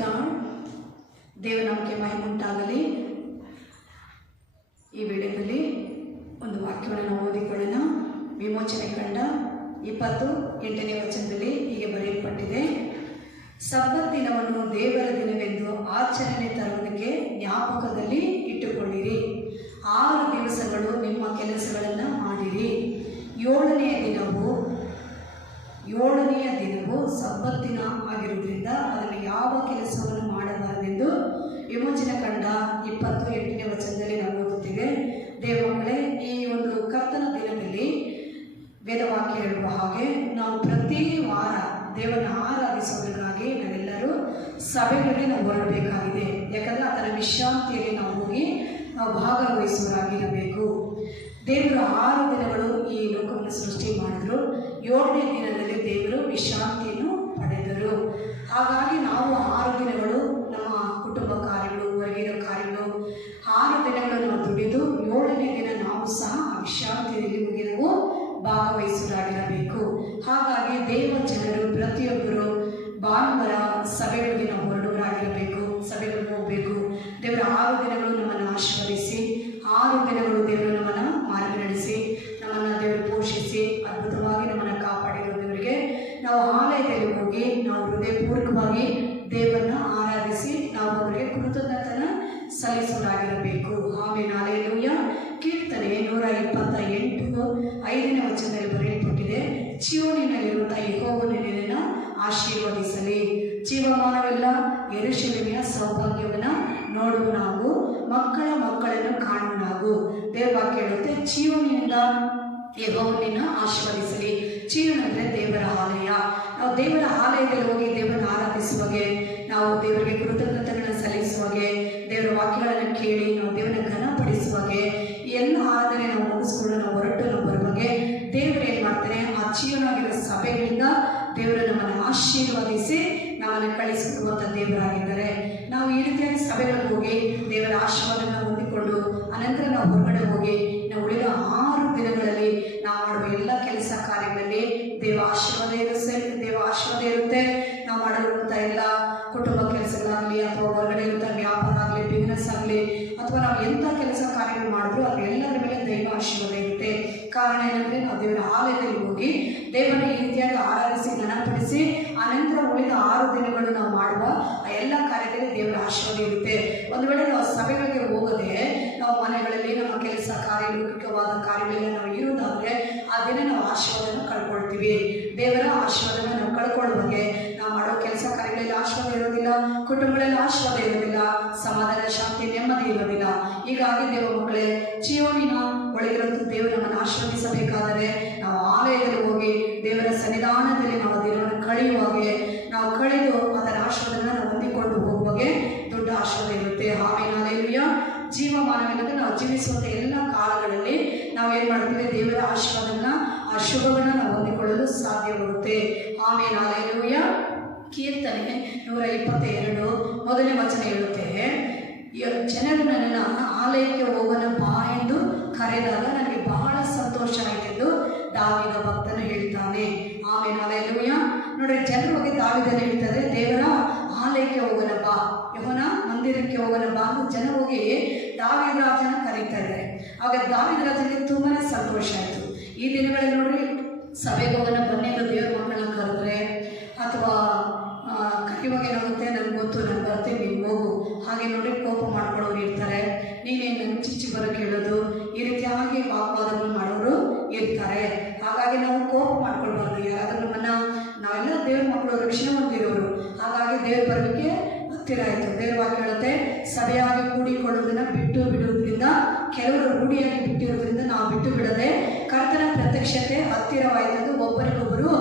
Lord. ದೇವರ ನಾಮಕ್ಕೆ ಮಹಿಮೆ ಉಂಟಾಗಲಿ. ಈ ವಿಡಿಯೋದಲ್ಲಿ ಒಂದು ವಾಕ್ಯವನ್ನು ನಾವು ಓದಿಕೊಳ್ಳೋಣ. ವಿಮೋಚನೆ ಕಂಡ 28ನೇ ವಚನದಲ್ಲಿ ಹೀಗೆ ಬರೆಯಲ್ಪಟ್ಟಿದೆ: ಸಬ್ಬತ್ ದಿನವನ್ನು ದೇವರ ದಿನವೆಂದು ಆಚರಣೆ ತರುವುದಕ್ಕೆ ಜ್ಞಾಪಕದಲ್ಲಿ ಇಟ್ಟುಕೊಳ್ಳಿರಿ. 6 ದಿವಸಗಳು ನಿಮ್ಮ ಕೆಲಸಗಳನ್ನು ಮಾಡಿರಿ. ಏಳನೆಯ ದಿನವು ಸಬ್ಬತ್ ದಿನ ಆಗಿರುವುದರಿಂದ ಅದರಲ್ಲಿ ಯಾವ ಕೆಲಸವನ್ನು ಮಾಡಬಾರದೆಂದು ವಿಮೋಚನೆ ಕಂಡ 28ನೇ ವಚನದಲ್ಲಿ ನಾವು ಓದುತ್ತೇವೆ. ದೇವಗಳೇ, ಈ ಒಂದು ಕರ್ತನ ದಿನದಲ್ಲಿ ವೇದವಾಕ್ಯ ಹೇಳುವ ಹಾಗೆ ನಾವು ಪ್ರತಿ ವಾರ ದೇವರನ್ನು ಆರಾಧಿಸೋದಕ್ಕಾಗಿ ನಾವೆಲ್ಲರೂ ಸಭೆಗಳಿಗೆ ನಾವು ಹೊರಡಬೇಕಾಗಿದೆ. ಯಾಕಂದರೆ ಆತನ ವಿಶ್ರಾಂತಿಯಲ್ಲಿ ನಾವು ಹೋಗಿ ನಾವು ಭಾಗವಹಿಸುವರಾಗಿರಬೇಕು. ದೇವರು 6 ದಿನಗಳು ಈ ಲೋಕವನ್ನು ಸೃಷ್ಟಿ ಮಾಡಿದ್ರು. 7ನೇ ದಿನದಲ್ಲಿ ದೇವರು ವಿಶ್ರಾಂತಿಯನ್ನು ಪಡೆದರು. ಹಾಗಾಗಿ ನಾವು 6 ದಿನಗಳು ನಮ್ಮ ಕುಟುಂಬ ಕಾರ್ಯಗಳು, ಹೊರಗಿರೋ ಕಾರ್ಯಗಳು, 6 ದಿನಗಳು ನಾವು ದುಡಿದು 7ನೇ ದಿನ ನಾವು ಸಹ ವಿಶ್ರಾಂತಿಯಲ್ಲಿ ಹೋಗಿ ನಾವು ಭಾಗವಹಿಸುವರಾಗಿರಬೇಕು. ಹಾಗಾಗಿ ದೇವ ಜನರು ಪ್ರತಿಯೊಬ್ಬರು ಭಾನುವಾರ ಸಭೆಗಳಿಗೆ ನಾವು ಹೊರಡುವರಾಗಿರಬೇಕು, ಸಭೆಗಳಿಗೆ ಹೋಗಬೇಕು. ದೇವರ 6 ದಿನಗಳು ನಮ್ಮನ್ನು ಆಶೀರ್ವದಿಸಿ, 6 ದಿನಗಳು ದೇವರು ನಮ್ಮನ್ನು ಮಾರ್ಗ ನಡೆಸಿ, ನಮ್ಮನ್ನು ದೇವರು ಪೋಷಿಸಿ, ಅದ್ಭುತವಾಗಿ ನಮ್ಮನ್ನು ಕಾಪಾಡಿರೋ ದೇವರಿಗೆ ನಾವು ಆಲಯದಲ್ಲಿ ಹೋಗಿ ನಾವು ಹೃದಯಪೂರ್ವಕವಾಗಿ ದೇವರನ್ನ ಆರಾಧಿಸಿ ನಾವು ಅವರಿಗೆ ಕೃತಜ್ಞತೆಯನ್ನು ಸಲ್ಲಿಸುವರಾಗಿರಬೇಕು. ಆಮೇಲೆ ಹಲ್ಲೆಲೂಯಾ. ಕೀರ್ತನೆ 128 5ನೇ ವಚನದಲ್ಲಿ ಬರೆಯಲ್ಪಟ್ಟಿದೆ: ಚೀಯೋನಿನಲ್ಲಿರುವಂತಹ ಯೆಹೋವನು ನಿನ್ನನ್ನು ಆಶೀರ್ವದಿಸಲಿ. ಜೀವಮಾನವೆಲ್ಲ ಯೆರೂಸಲೇಮಿನ ಸೌಭಾಗ್ಯವನ್ನು ನೋಡುವನಾಗು, ಮಕ್ಕಳನ್ನು ಕಾಣುವನಾಗು. ದೇವವಾಕ್ಯ ಹೇಳುತ್ತೆ, ಚೀಯೋನಿನಿಂದ ಯೆಹೋವನನ್ನು ಆಶೀರ್ವದಿಸಲಿ. ಚೀಯೋನ್ ಅಂದರೆ ದೇವರ ಆಲಯ. ನಾವು ದೇವರ ಆಲಯದಲ್ಲಿ ಹೋಗಿ ದೇವರನ್ನು ಆರಾಧಿಸುವಾಗೆ, ನಾವು ದೇವರಿಗೆ ಕೃತಜ್ಞತೆಗಳನ್ನು ಸಲ್ಲಿಸುವಾಗೆ, ದೇವರ ವಾಕ್ಯಗಳನ್ನು ಕೇಳಿ ನಾವು ದೇವರನ್ನ ಘನಪಡಿಸುವಾಗೆ, ಈ ಎಲ್ಲ ಆರಾಧನೆ ನಾವು ಮುಗಿಸ್ಕೊಂಡು ನಾವು ಹೊರಟು ನಾವು ಬರುವಾಗೆ ದೇವರು ಏನು ಮಾಡ್ತಾರೆ, ಆ ಚೀಯೋನಾಗಿರೋ ಸಭೆಗಳಿಂದ ದೇವರು ನಮ್ಮನ್ನು ಆಶೀರ್ವದಿಸಿ ನಮ್ಮನ್ನು ಕಳಿಸಿಕೊಡುವಂಥ ದೇವರಾಗಿದ್ದಾರೆ. ನಾವು ಈ ರೀತಿಯಾಗಿ ಸಭೆಗಳಿಗೆ ಹೋಗಿ ದೇವರ ಆಶೀರ್ವಾದನ ಹೊಂದಿಕೊಂಡು ಅನಂತರ ನಾವು ಹೊರಗಡೆ ಹೋಗಿ ನಾವು ಉಳಿದ 6 ದಿನಗಳಲ್ಲಿ ನಾವು ಮಾಡುವ ಎಲ್ಲ ಕೆಲಸ ಕಾರ್ಯಗಳಲ್ಲಿ ದೇವ ಆಶೀರ್ವಾದ ಇರುತ್ತೆ. ನಾವು ಮಾಡಿರುವಂಥ ಎಲ್ಲ ಕುಟುಂಬ ಕೆಲಸಗಳಾಗಲಿ ಅಥವಾ ಹೊರಗಡೆ ಇರುವಂಥ ವ್ಯಾಪಾರ ಆಗಲಿ, ಬಿಸ್ನೆಸ್ ಆಗಲಿ, ಅಥವಾ ನಾವು ಎಂಥ ಕೆಲಸ ಕಾರ್ಯಗಳು ಮಾಡಿದ್ರು ಅದು ಎಲ್ಲರ ಮೇಲೆ ದೈವ ಆಶೀರ್ವಾದ ಇರುತ್ತೆ. ಕಾರಣ ಏನಂದರೆ ನಾವು ದೇವರ ಆಲಯದಲ್ಲಿ ಹೋಗಿ ದೇವರನ್ನ ಈ ರೀತಿಯಾಗಿ ಆರಾಧಿಸಿ ಘನಪಡಿಸಿ ಅನಂತರ ಉಳಿದ 6 ದಿನಗಳು ನಾವು ಮಾಡುವ ಆ ಎಲ್ಲ ಕಾರ್ಯದಲ್ಲಿ ದೇವರ ಆಶೀರ್ವಾದ ಇರುತ್ತೆ. ಒಂದು ವೇಳೆ ನಾವು ಸಭೆಗಳಿಗೆ ಹೋಗದೆ ನಾವು ಮನೆಗಳಲ್ಲಿ ನಮ್ಮ ಕೆಲಸ ಕಾರ್ಯ, ಲೌಕಿಕವಾದ ಕಾರ್ಯಗಳೆಲ್ಲ ನಾವು ಇರುವುದಾದರೆ ಆ ದಿನ ನಾವು ಆಶೀರ್ವಾದನ ಕಳ್ಕೊಳ್ತೀವಿ. ದೇವರ ಆಶೀರ್ವಾದನ ನಾವು ಕಳ್ಕೊಳ್ಳುವಾಗೆ ನಾವು ಮಾಡೋ ಕೆಲಸ ಕಾರ್ಯಗಳಲ್ಲಿ ಆಶೀರ್ವಾದ ಇರೋದಿಲ್ಲ, ಕುಟುಂಬಗಳಲ್ಲಿ ಆಶೀರ್ವಾದ ಇರೋದಿಲ್ಲ, ಸಮಾಧಾನ, ಶಾಂತಿ, ನೆಮ್ಮದಿ ಇರೋದಿಲ್ಲ. ಹೀಗಾಗಿ ದೇವ ಮಕ್ಕಳೇ, ಚೀಯೋನಿನ ಒಳಗಿರುವಂಥ ದೇವರು ನಮ್ಮನ್ನು ಆಶೀರ್ವದಿಸಬೇಕಾದರೆ ನಾವು ಆಲಯದಲ್ಲಿ ಹೋಗಿ ದೇವರ ಸನ್ನಿಧಾನದಲ್ಲಿ ನಾವು ದಿನವನ್ನು ಕಳೆಯುವಾಗೆ, ನಾವು ಕಳೆದು ಅದರ ಆಶೀರ್ವಾದನ ನಾವು ಹೊಂದಿಕೊಂಡು ಹೋಗುವಾಗೆ ದೊಡ್ಡ ಆಶೀರ್ವಾದ ಇರುತ್ತೆ. ಆಮೇಲೆ ಹಲ್ಲೆಲೂಯಾ. ಜೀವಮಾನವೆಂದರೆ ನಾವು ಜೀವಿಸುವಂಥ ಎಲ್ಲ ಕಾಲಗಳಲ್ಲಿ ನಾವು ಏನು ಮಾಡ್ತೀವಿ, ದೇವರ ಆಶೀರ್ವಾದನ, ಆ ಶುಭವನ್ನು ನಾವು ಹೊಂದಿಕೊಳ್ಳಲು ಸಾಧ್ಯವಾಗುತ್ತೆ. ಆಮೇಲೆ ಹಲ್ಲೆಲೂಯಾ. ಕೀರ್ತನೆ 122 ಮೊದಲನೇ ವಚನ ಹೇಳುತ್ತೆ: ಜನರು ನನ್ನನ್ನು ಆಲಯಕ್ಕೆ ಹೋಗೋಣ ಬಾ ಎಂದು ಕರೆದಾಗ ನನಗೆ ಬಹಳ ಸಂತೋಷ ಆಯಿತೆಂದು ದಾವೀದ ಭಕ್ತನು ಹೇಳ್ತಾನೆ. ಆಮೇಲೆ ಹಲ್ಲೆಲೂಯಾ. ನೋಡ್ರಿ, ಜನರ ಬಗ್ಗೆ ದಾವೀದನು ಹೇಳ್ತಾರೆ, ದೇವರ ಆಲಯಕ್ಕೆ ಹೋಗೋಣ ಬಾ, ಯೆಹೋವನ ಮಂದಿರಕ್ಕೆ ಹೋಗೋಣ ಬಾ ಅಂತ ಜನ ಹೋಗಿ ದಾವೀದ ರಾಜನ ಕರೀತಾರೆ. ಆಗ ದಾವೀದ ರಾಜನಿಗೆ ತುಂಬಾ ಸಂತೋಷ ಆಯಿತು. ಈ ದಿನಗಳಲ್ಲಿ ನೋಡ್ರಿ, ಸಭೆಗೆ ಹೋಗೋಣ ಬನ್ನಿ ಅಂತ ದೇವ್ರ ಮಕ್ಕಳನ್ನ ಕರೆದ್ರೆ ಅಥವಾ ಕರೆಯುವಾಗ ಏನಾಗುತ್ತೆ, ನನಗೆ ಗೊತ್ತು, ನಾನು ಬರ್ತೀನಿ, ನೀವು ಹೋಗು, ಹಾಗೆ ನೋಡಿ ಕೋಪ ಮಾಡ್ಕೊಳ್ಳೋರು ಇರ್ತಾರೆ. ನೀನೇನು ನನಗೆ ಚಿಚ್ಚಿ ಬರೋಕ್ಕೆ ಹೇಳೋದು, ಈ ರೀತಿಯಾಗಿ ವಾಗ್ವಾದಗಳು ಮಾಡೋರು ಇರ್ತಾರೆ. ಹಾಗಾಗಿ ನಾವು ಕೋಪ ಮಾಡ್ಕೊಳ್ಬಾರ್ದು. ಯಾರಾದರೂ ನಮ್ಮನ್ನು, ನಾವೆಲ್ಲ ದೇವ್ರ ಮಕ್ಕಳು, ರಕ್ಷಣೆ ಹೊಂದಿರೋರು. ಹಾಗಾಗಿ ದೇವ್ರ ಬರಲಿಕ್ಕೆ ಹತ್ತಿರ ಆಯಿತು. ದೇವ್ರ ವಾಕ್ಯ ಹೇಳುತ್ತೆ, ಸಭೆಯಾಗಿ ಕೂಡಿಕೊಳ್ಳೋದನ್ನು ಬಿಟ್ಟು ಬಿಡುವುದರಿಂದ, ಕೆಲವರು ರೂಢಿಯಾಗಿ ಬಿಟ್ಟಿರೋದ್ರಿಂದ ನಾವು ಬಿಟ್ಟು ಬಿಡದೆ ಕರ್ತನ ಪ್ರತ್ಯಕ್ಷತೆ ಹತ್ತಿರವಾಯಿತೆಂದು ಒಬ್ಬರಿಗೊಬ್ಬರು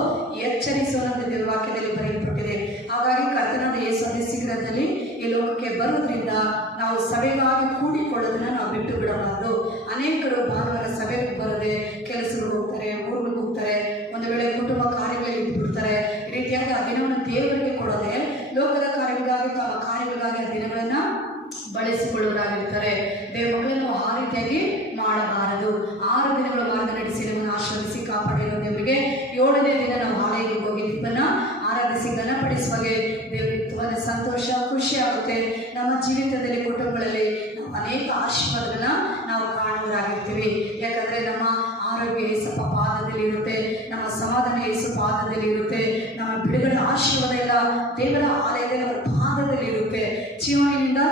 ಎಚ್ಚರಿಸುವಂತೆ ದೇವ್ರ ವಾಕ್ಯದಲ್ಲಿ ಬರೆಯಲ್ಪಟ್ಟಿದೆ. ಹಾಗಾಗಿ ಕರ್ತನಾದ ಯೇಸು ಶೀಘ್ರದಲ್ಲಿ ಈ ಲೋಕಕ್ಕೆ ಬರೋದ್ರಿಂದ ನಾವು ಸಭೆಗಾಗಿ ಕೂಡಿಕೊಳ್ಳೋದನ್ನ ನಾವು ಬಿಟ್ಟು ಬಿಡಬಾರ್ದು. ಅನೇಕರು ಭಾನುವಾರ ಸಭೆಗೆ ಬರದೆ ಕೆಲಸಗಳು ಹೋಗ್ತಾರೆ, ಊರಿಗೆ ಹೋಗ್ತಾರೆ, ಒಂದು ವೇಳೆ ಕುಟುಂಬ ಕಾರ್ಯಗಳಲ್ಲಿ ಇದ್ಬಿಡ್ತಾರೆ. ಈ ರೀತಿಯಾಗಿ ಆ ದಿನವನ್ನು ದೇವರಿಗೆ ಕೊಡದೆ ಲೋಕದ ಕಾರ್ಯಗಳಿಗಾಗಿ, ತಮ್ಮ ಕಾರ್ಯಗಳಿಗಾಗಿ ಆ ದಿನಗಳನ್ನು ಬಳಸಿಕೊಳ್ಳುವರಾಗಿರ್ತಾರೆ. ದೇವ ಮಕ್ಕಳನ್ನು ಆ ರೀತಿಯಾಗಿ ಮಾಡಬಾರದು. 6 ದಿನಗಳು ಮಾರ್ಗ ನಡೆಸಿ ನಮ್ಮನ್ನು ಆಶೀರ್ವದಿಸಿ ಕಾಪಾಡಿರೋ ದೇವರಿಗೆ 7ನೇ ದಿನ ನಾವು ಆಲಯಕ್ಕೆ ಹೋಗಿ ನಿಮ್ಮನ್ನು ಆರಾಧಿಸಿ ಘನಪಡಿಸುವಾಗೆ ದೇವರಿಗೆ ತುಂಬ ಸಮಾಧಾನ, ಸಂತೋಷ, ಖುಷಿ ಆಗುತ್ತೆ. ನಮ್ಮ ಜೀವಿತದಲ್ಲಿ, ಕುಟುಂಬಗಳಲ್ಲಿ ನಾವು ಅನೇಕ ಆಶೀರ್ವಾದಗಳನ್ನ ನಾವು ಕಾಣುವರಾಗಿರ್ತೀವಿ. ಯಾಕಂದರೆ ನಮ್ಮ ಆರೋಗ್ಯ ಯೇಸಪ್ಪ ಪಾದದಲ್ಲಿ ಇರುತ್ತೆ, ನಮ್ಮ ಸಮಾಧಾನ ಯೇಸು ಪಾದದಲ್ಲಿ ಇರುತ್ತೆ, ನಮ್ಮ ಬಿಡುಗಡೆ ಆಶೀರ್ವಾದ ಎಲ್ಲ ದೇವರ ಆಲಯದಲ್ಲಿ ಅವರ ಪಾದದಲ್ಲಿ ಇರುತ್ತೆ. ಜೀವನದಿಂದ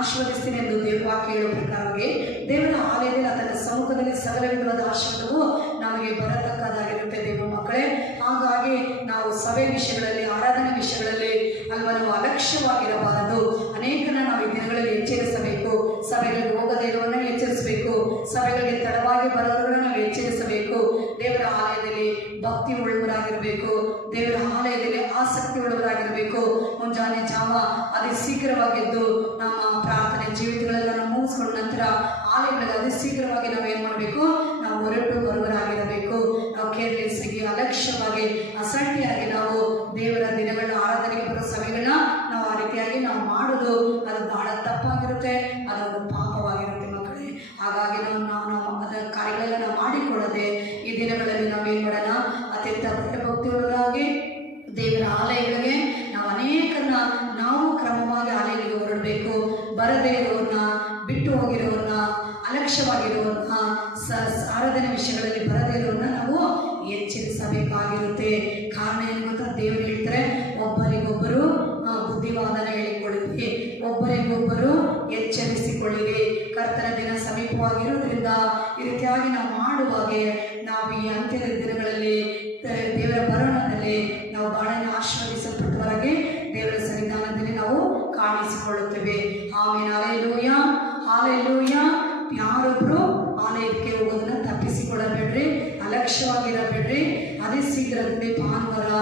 ಆಶೀರ್ವದಿಸ್ತೀನಿ ಎಂದು ವಾಕ್ಯ ಹೇಳುವ ಪ್ರಕಾರವಾಗಿ ದೇವರ ಆಲಯದಲ್ಲಿ ಅದರ ಸಮ್ಮುಖದಲ್ಲಿ ಸಕಲ ವಿಧವಾದ ಆಶೀರ್ವಾದವು ನಮಗೆ ಬರತಕ್ಕದಾಗಿರುತ್ತೆ ದೇವ ಮಕ್ಕಳೇ. ಹಾಗಾಗಿ ನಾವು ಸಭೆ ವಿಷಯಗಳಲ್ಲಿ, ಆರಾಧನೆ ವಿಷಯಗಳಲ್ಲಿ ಅಲ್ವಾ ನಾವು ಅಲಕ್ಷ್ಯವಾಗಿರಬಾರದು. ಅನೇಕನ ನಾವು ಈ ದಿನಗಳಲ್ಲಿ ಎಚ್ಚರಿಸಬೇಕು. ಸಭೆಗಳಿಗೆ ಹೋಗದೇ ಇರುವನ್ನ ಎಚ್ಚರಿಸಬೇಕು. ಸಭೆಗಳಿಗೆ ತಡವಾಗಿ ಬರೋದನ್ನು ನಾವು ಎಚ್ಚರಿಸಬೇಕು. ದೇವರ ಆಲಯದಲ್ಲಿ ಭಕ್ತಿ ಉಳ್ಳವರಾಗಿರಬೇಕು. ದೇವರ ಆಲಯದಲ್ಲಿ ಆಸಕ್ತಿ ಉಳ್ಳವರಾಗಿರಬೇಕು. ಮುಂಜಾನೆ ಜಾವ ಅತಿ ಶೀಘ್ರವಾಗಿದ್ದು ನಮ್ಮ ಪ್ರಾರ್ಥನೆ ಜೀವಿತಗಳೆಲ್ಲ ಮುಗಿಸ್ಕೊಂಡ ನಂತರ ಆಲಯಗಳಿಗೆ ಅತಿ ಶೀಘ್ರವಾಗಿ ನಾವು ಏನು ಮಾಡಬೇಕು, ನಾವು ಹೊರಟು ಬರುವರಾಗಿರಬೇಕು. ನಾವು ಕೇರ್ಲೆಸ್ ಆಗಿ, ಅಲಕ್ಷ್ಯವಾಗಿ, ಅಸಡ್ಡೆಯಾಗಿ ನಾವು ದೇವರ ದಿನಗಳನ್ನ ಆರಾಧನೆಗೆ ಬರೋ ಸಭೆಗಳನ್ನ ನಾವು ಆ ರೀತಿಯಾಗಿ ನಾವು ಮಾಡೋದು ಅದು ಬಹಳ ತಪ್ಪಾಗಿರುತ್ತೆ. ಅದೊಂದು ಪಾಪವಾಗಿರುತ್ತೆ ಮಕ್ಕಳೇ. ಹಾಗಾಗಿ ನಾವು ಅದರ ಕಾರ್ಯಗಳೆಲ್ಲ ನಾವು ಮಾಡಿಕೊಳ್ಳದೆ ಈ ದಿನಗಳಲ್ಲಿ ನಾವೇನು ಮಾಡೋಣ, ಅತ್ಯಂತ ಭಕ್ತಿಯುಳ್ಳವರಾಗಿ ದೇವರ ಆಲಯಗಳಿಗೆ ನಾವು ಅನೇಕರನ್ನ ನಾವು ಕ್ರಮವಾಗಿ ಆಲಯಗಳಿಗೆ ಹೊರಡಬೇಕು. ಬರದೇ ಇರೋರನ್ನ, ಬಿಟ್ಟು ಹೋಗಿರೋರನ್ನ, ಅಲಕ್ಷ್ಯವಾಗಿರೋರನ್ನ, ಆರಾಧನೆ ವಿಷಯಗಳಲ್ಲಿ ಬರದೇ ಇರೋರನ್ನ ನಾವು ಎಚ್ಚರಿಸಬೇಕಾಗಿರುತ್ತೆ. ಕಾರಣ ಏನು ಗೊತ್ತಾ, ದೇವರು ಹೇಳ್ತಾರೆ, ಒಬ್ಬರಿಗೊಬ್ಬರು ಬುದ್ಧಿವಾದನ ಹೇಳಿಕೊಳ್ಳಿರಿ, ಒಬ್ಬರಿಗೊಬ್ಬರು ಎಚ್ಚರಿಸಿಕೊಳ್ಳಿರಿ. ಕರ್ತನ ದಿನ ಸಮೀಪವಾಗಿರೋದ್ರಿಂದ ಈ ರೀತಿಯಾಗಿ ನಾವು ಮಾಡುವಾಗೆ ನಾವು ಈ ಅಂತ್ಯದ ದಿನಗಳಲ್ಲಿ ದೇವರ ಬರೋಣದಲ್ಲಿ ನಾವು ಬಹಳ ಆಶೀರ್ವದಿಸಲ್ಪಟ್ಟವರಾಗಿ ದೇವರ ಸನ್ನಿಧಾನದಲ್ಲಿ ನಾವು ಕಾಣಿಸಿಕೊಳ್ಳುತ್ತೇವೆ. ಆಮೇಲೆ ಹಾಲೆಲೂಯ, ಹಾಲೆಲೂಯ. ಯಾರೊಬ್ಬರು ಆಲಯಕ್ಕೆ ಹೋಗೋದನ್ನ ತಪ್ಪಿಸಿಕೊಳ್ಳಬೇಡ್ರಿ, ಅಲಕ್ಷ್ಯವಾಗಿರಬೇಡ್ರಿ. ಅದೇ ಶೀಘ್ರದಲ್ಲಿ ಭಾನುವಾರ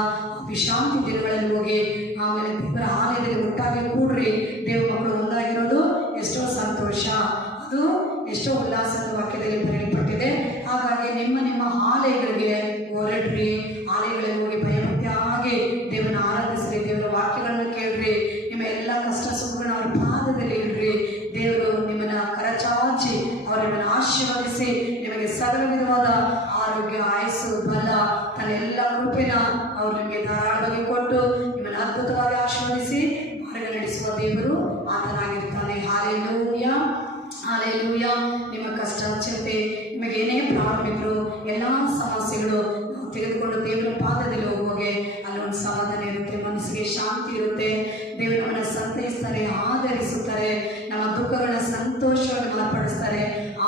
ವಿಶ್ರಾಂತಿ ದಿನಗಳಲ್ಲಿ ಹೋಗಿ ಆಮೇಲೆ ದೇವರ ಆಲಯದಲ್ಲಿ ಒಟ್ಟಾಗಿ ಕೂಡ್ರಿ. ದೇವ ಮಕ್ಕಳು ಒಂದಾಗಿರೋದು ಎಷ್ಟೋ ಸಂತೋಷ, ಅದು ಎಷ್ಟೋ ಉಲ್ಲಾಸದ ವಾಕ್ಯದಲ್ಲಿ ಬರೆಯಲ್ಪಟ್ಟಿದೆ. ಹಾಗಾಗಿ ನಿಮ್ಮ ನಿಮ್ಮ ಆಲಯಗಳಿಗೆ ಹೊರಡ್ರಿ. ಆಲಯಗಳಿಗೆ ಹೋಗಿ ಭಯಭಕ್ತಿಯಾಗಿ ದೇವರನ್ನ ಆರಾಧಿಸ್ರಿ, ದೇವರ ವಾಕ್ಯಗಳನ್ನು ಕೇಳ್ರಿ. ನಿಮ್ಮ ಎಲ್ಲ ಕಷ್ಟ ಸುಖಗಳನ್ನ ಅವ್ರ ಪಾದದಲ್ಲಿ ಇಡ್ರಿ. ದೇವರು ನಿಮ್ಮನ್ನ ಕರಚಾಚಿ ಅವರು ನಿಮ್ಮನ್ನು ಆಶೀರ್ವದಿಸಿ ನಿಮಗೆ ಸಕಲ ವಿಧವಾದ ಆರೋಗ್ಯ, ಆಯಸ್ಸು, ಬಲ, ತನ್ನ ಎಲ್ಲ ಕೃಪೆನ ಅವರು ನಿಮಗೆ ಧಾರಾಳವಾಗಿ ಕೊಟ್ಟು ನಿಮ್ಮನ್ನು ಅದ್ಭುತವಾಗಿ ಆಶೀರ್ವದಿಸಿ ಮಾರ್ಗ ನಡೆಸುವ ದೇವರು ಆತನಾಗಿರ್ತಾನೆ. Hallelujah, hallelujah. ನಿಮ್ಮ ಕಷ್ಟ, ಚಿಂತೆ, ನಿಮಗೆ ಏನೇ ಪ್ರಾಬ್ಲಮ್ ಇದ್ರು, ಎಲ್ಲ ಸಮಸ್ಯೆಗಳು ತೆಗೆದುಕೊಂಡು ದೇವರ ಪಾದದಲ್ಲಿ ಹೋಗುವಾಗೆ ಅಲ್ಲೊಂದು ಸಮಾಧಾನ ಇರುತ್ತೆ, ಮನಸ್ಸಿಗೆ ಶಾಂತಿ ಇರುತ್ತೆ. ದೇವರು ನಮ್ಮನ್ನು ಸಂತೈಸ್ತಾರೆ, ಆಧರಿಸುತ್ತಾರೆ, ನಮ್ಮ ದುಃಖಗಳನ್ನ ಸಂತೋಷವಾಗಿ ಮಾರ್ಪಡಿಸ್ತಾರೆ,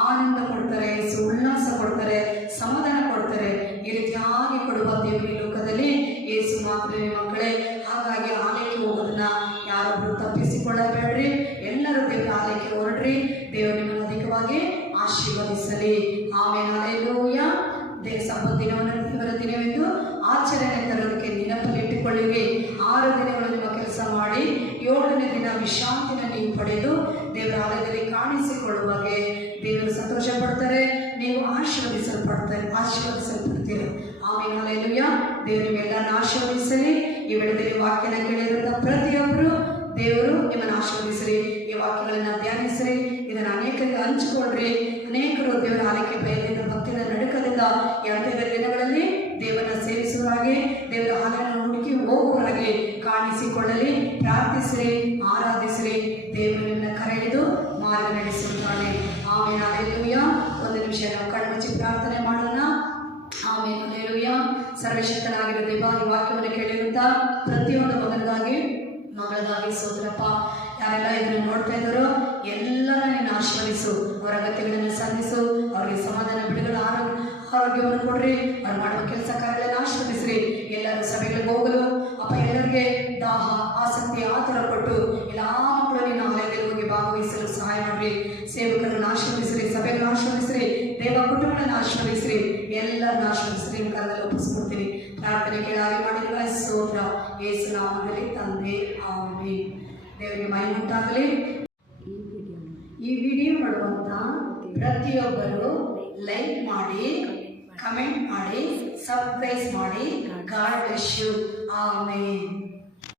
ಆನಂದ ಕೊಡ್ತಾರೆ, ಉಲ್ಲಾಸ ಕೊಡ್ತಾರೆ, ಸಮಾಧಾನ ಕೊಡ್ತಾರೆ. ಈ ರೀತಿಯಾಗಿ ಕೊಡುವ ದೇವರು ಈ ಲೋಕದಲ್ಲಿ ಯೇಸು ಮಾತ್ರ ಮಕ್ಕಳೇ. ಹಾಗಾಗಿ ಆಲಯಕ್ಕೆ ಹೋಗೋದನ್ನ ಯಾರೊಬ್ಬರು ತಪ್ಪಿಸಿಕೊಳ್ಳಬೇಡ್ರಿ. ಎಲ್ಲರೂ ದೇವರ ಆಲಯಕ್ಕೆ ಹೊರಡ್ರಿ. ದೇವರು ನಿಮ್ಮನ್ನು ಅಧಿಕವಾಗಿ ಆಶೀರ್ವದಿಸಲಿ. ಆಮೇಲೆ ಹಾಲೆಲೂಯ. ಸಬ್ಬತ್ ದಿನವನ್ನು ದೇವರ ದಿನವೆಂದು ಆಚರಣೆ ತರೋದಕ್ಕೆ ನೆನಪಲ್ಲಿಟ್ಟುಕೊಳ್ಳಿರಿ. 6 ದಿನಗಳು ನಿಮ್ಮ ಕೆಲಸ ಮಾಡಿ 7ನೇ ದಿನ ವಿಶ್ರಾಂತಿನ ನೀವು ಪಡೆದು ದೇವರ ಆಲಯದಲ್ಲಿ ಕಾಣಿಸಿಕೊಳ್ಳುವಾಗೆ ದೇವರು ಸಂತೋಷ ಪಡ್ತಾರೆ, ನೀವು ಆಶೀರ್ವದಿಸಲ್ಪಡ್ತೀರಿ. ಆಮೇಲೆ ಹಾಲೆಲೂಯ. ದೇವರು ನಿಮ್ಮೆಲ್ಲರನ್ನ ಆಶೀರ್ವದಿಸಲಿ. ಈ ವೇಳೆಯಲ್ಲಿ ವಾಕ್ಯನ ಕೇಳಿರುವಂಥ ಪ್ರತಿಯೊಬ್ಬರು ದೇವರು ನಿಮ್ಮನ್ನು ಆಶೀರ್ವದಿಸ್ರಿ. ಈ ವಾಕ್ಯಗಳನ್ನ ಧ್ಯಾನಿಸ್ರಿ, ಇದನ್ನು ಅನೇಕರಿಗೆ ಹಂಚಿಕೊಳ್ರಿ. ಅನೇಕರು ದೇವರ ಆಲಯಕ್ಕೆ ಭಯದಿಂದ, ಭಕ್ತಿಯಿಂದ, ನಡುಕದಿಂದ ಈ ಅಂತ್ಯದ ದಿನಗಳಲ್ಲಿ ದೇವರನ್ನ ಸೇವಿಸುವರಾಗಿ, ದೇವರ ಆಲಯವನ್ನು ಹುಡುಕಿ ಹೋಗುವರಾಗಿ ಕಾಣಿಸಿಕೊಳ್ಳಲಿ. ಪ್ರಾರ್ಥಿಸ್ರಿ, ಆರಾಧಿಸ್ರಿ. ದೇವರು ನಿಮ್ಮನ್ನ ಕರೆ ಹಿಡಿದು ಮಾರ್ಗ ನಡೆಸುತ್ತಾನೆ. ಆಮೇಲೆ ಹಾಲೆಲೂಯ. ಒಂದು ನಿಮಿಷ ನಾವು ಕಣ್ಮುಚ್ಚಿ ಪ್ರಾರ್ಥನೆ ಮಾಡೋಣ. ಆಮೇಲೆ ಹಾಲೆಲೂಯ. ಸರ್ವಶಕ್ತನಾಗಿರೋ ದೇವ, ಈ ವಾಕ್ಯವನ್ನು ಕೇಳಿರುವಂಥ ಪ್ರತಿಯೊಂದು ಮಗನಿಗಾಗಿ, ಮಗಳಿಗಾಗಿ ಸ್ತೋತ್ರಪ್ಪ. ಯಾರೆಲ್ಲ ಇದನ್ನು ನೋಡ್ತಾ ಇದ್ದಾರೋ ಎಲ್ಲರ ನೀನು ಆಶೀರ್ವದಿಸು, ಅವರ ಅಗತ್ಯಗಳನ್ನು ಸಂಧಿಸು, ಅವರಿಗೆ ಸಮಾಧಾನ, ಬಿಡುಗಡೆ, ಆರೋಗ್ಯವನ್ನು ಕೊಡ್ರಿ. ಅವ್ರು ಮಾಡುವ ಕೆಲಸ ಕಾರ್ಯಗಳನ್ನು ಆಶೀರ್ವದಿಸ್ರಿ. ಎಲ್ಲರೂ ಸಭೆಗಳಿಗೆ ಹೋಗಲು ಅಪ್ಪ ಎಲ್ಲರಿಗೆ ದಾಹ, ಆಸಕ್ತಿ, ಆತರ ಕೊಟ್ಟು ಎಲ್ಲ ಮಕ್ಕಳು ನಿನ್ನ ಆಲಯದಲ್ಲಿ ಹೋಗಿ ಭಾಗವಹಿಸಲು ಸಹಾಯ ಮಾಡ್ರಿ. ಸೇವಕರನ್ನು ಆಶೀರ್ವದಿಸ್ರಿ, ಸಭೆಗಳನ್ನು ಆಶೀರ್ವದಿಸ್ರಿ, ದೇವ ಕುಟುಂಬಗಳನ್ನು ಆಶೀರ್ವದಿಸ್ರಿ, ಎಲ್ಲರನ್ನು ಆಶೀರ್ವದಿಸ್ರಿ. ನಿಮ್ಮ ಕಾಲದಲ್ಲಿ ಒಪ್ಪಿಸ್ಕೊಡ್ತೀನಿ. ಪ್ರಾರ್ಥನೆ ಕೇಳಾಗಿ ಮಾಡಿರುವ ಸ್ತೋತ್ರ ಯೇಸು ನಾಮದಲ್ಲಿ ತಂದೆ, ಆಮೆನ್. ದೇವರಿಗೆ ಮಹಿಮೆ ಉಂಟಾಗಲಿ. ಈ ವಿಡಿಯೋ ಮಾಡುವಂಥ ಪ್ರತಿಯೊಬ್ಬರು ಲೈಕ್ ಮಾಡಿ, ಕಮೆಂಟ್ ಮಾಡಿ, ಸಬ್ಸ್ಕ್ರೈಬ್ ಮಾಡಿ. God bless you. ಆಮೆನ್.